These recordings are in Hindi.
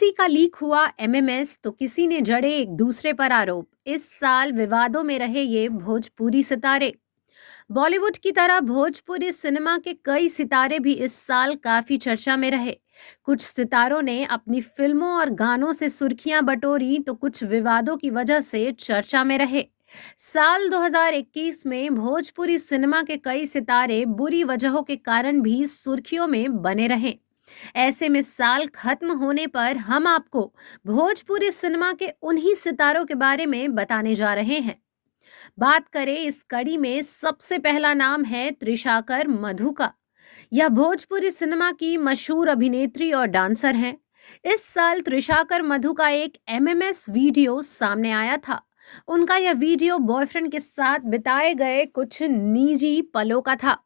किसी का लीक हुआ एमएमएस तो किसी ने जड़े एक दूसरे पर आरोप। इस साल विवादों में रहे ये भोजपुरी सितारे। बॉलीवुड की तरह भोजपुरी सिनेमा के कई सितारे भी इस साल काफी चर्चा में रहे। कुछ सितारों ने अपनी फिल्मों और गानों से सुर्खियां बटोरी तो कुछ विवादों की वजह से चर्चा में रहे। साल 2021 में भोजपुरी सिनेमा के कई सितारे बुरी वजहों के कारण भी सुर्खियों में बने रहे। ऐसे में साल खत्म होने पर हम आपको भोजपुरी सिनेमा के उन्हीं सितारों के बारे में बताने जा रहे हैं। बात करें इस कड़ी में सबसे पहला नाम है त्रिशाकर मधु का। यह भोजपुरी सिनेमा की मशहूर अभिनेत्री और डांसर हैं। इस साल त्रिशाकर मधु का एक एमएमएस वीडियो सामने आया था। उनका यह वीडियो बॉयफ्रेंड के साथ बिताए गए कुछ निजी पलों का था।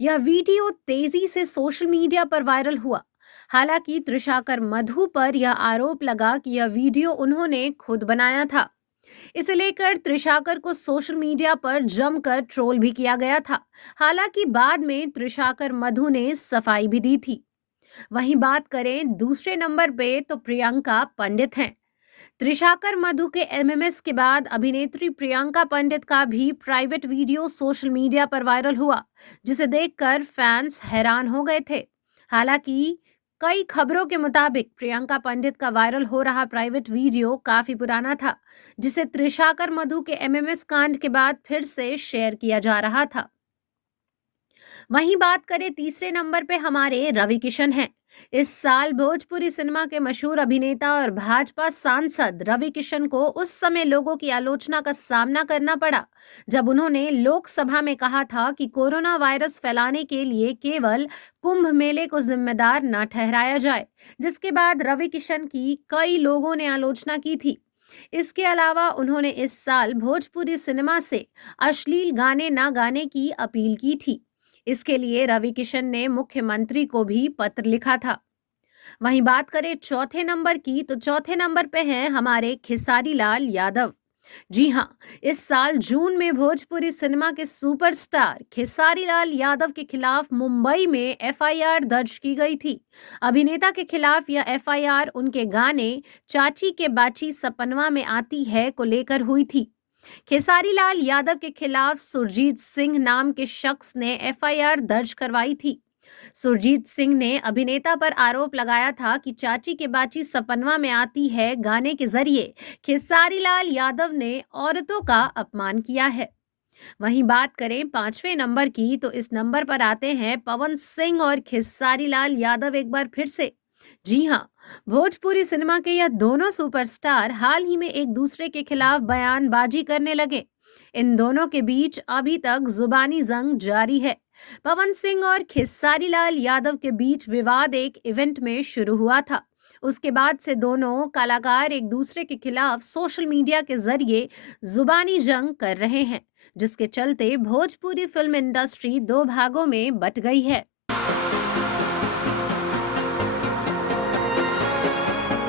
यह वीडियो तेजी से सोशल मीडिया पर वायरल हुआ। हालांकि त्रिशाकर मधु पर यह आरोप लगा कि यह वीडियो उन्होंने खुद बनाया था। इसे लेकर त्रिशाकर को सोशल मीडिया पर जमकर ट्रोल भी किया गया था। हालांकि बाद में त्रिशाकर मधु ने सफाई भी दी थी। वहीं बात करें दूसरे नंबर पे तो प्रियंका पंडित हैं। त्रिशाकर मधु के एमएमएस के बाद अभिनेत्री प्रियंका पंडित का भी प्राइवेट वीडियो सोशल मीडिया पर वायरल हुआ, जिसे देखकर फैंस हैरान हो गए थे। हालांकि कई खबरों के मुताबिक प्रियंका पंडित का वायरल हो रहा प्राइवेट वीडियो काफी पुराना था, जिसे त्रिशाकर मधु के एमएमएस कांड के बाद फिर से शेयर किया जा रहा था। वहीं बात करें तीसरे नंबर पे हमारे रवि किशन हैं। इस साल भोजपुरी सिनेमा के मशहूर अभिनेता और भाजपा सांसद रवि किशन को उस समय लोगों की आलोचना का सामना करना पड़ा, जब उन्होंने लोकसभा में कहा था कि कोरोना वायरस फैलाने के लिए केवल कुंभ मेले को जिम्मेदार न ठहराया जाए, जिसके बाद रवि किशन की कई लोगों ने आलोचना की थी। इसके अलावा उन्होंने इस साल भोजपुरी सिनेमा से अश्लील गाने न गाने की अपील की थी। इसके लिए रवि किशन ने मुख्यमंत्री को भी पत्र लिखा था। वहीं बात करें चौथे नंबर की तो चौथे नंबर पे हैं हमारे खेसारी लाल यादव। जी हाँ, इस साल जून में भोजपुरी सिनेमा के सुपरस्टार खेसारी लाल यादव के खिलाफ मुंबई में एफआईआर दर्ज की गई थी। अभिनेता के खिलाफ यह एफआईआर उनके गाने चाची के बाची सपनवा में आती है को लेकर हुई थी। खेसारी लाल यादव के खिलाफ सुरजीत सिंह नाम के शख्स ने एफआईआर दर्ज करवाई थी। सुरजीत सिंह ने अभिनेता पर आरोप लगाया था कि चाची के बाची सपनवा में आती है गाने के जरिए खेसारी लाल यादव ने औरतों का अपमान किया है। वहीं बात करें पांचवें नंबर की तो इस नंबर पर आते हैं पवन सिंह और खेसारी लाल यादव एक बार फिर से। जी हाँ, भोजपुरी सिनेमा के यह दोनों सुपरस्टार हाल ही में एक दूसरे के खिलाफ बयानबाजी करने लगे। इन दोनों के बीच अभी तक जुबानी जंग जारी है। पवन सिंह और खेसारी लाल यादव के बीच विवाद एक इवेंट में शुरू हुआ था। उसके बाद से दोनों कलाकार एक दूसरे के खिलाफ सोशल मीडिया के जरिए जुबानी जंग कर रहे हैं, जिसके चलते भोजपुरी फिल्म इंडस्ट्री दो भागों में बट गई है।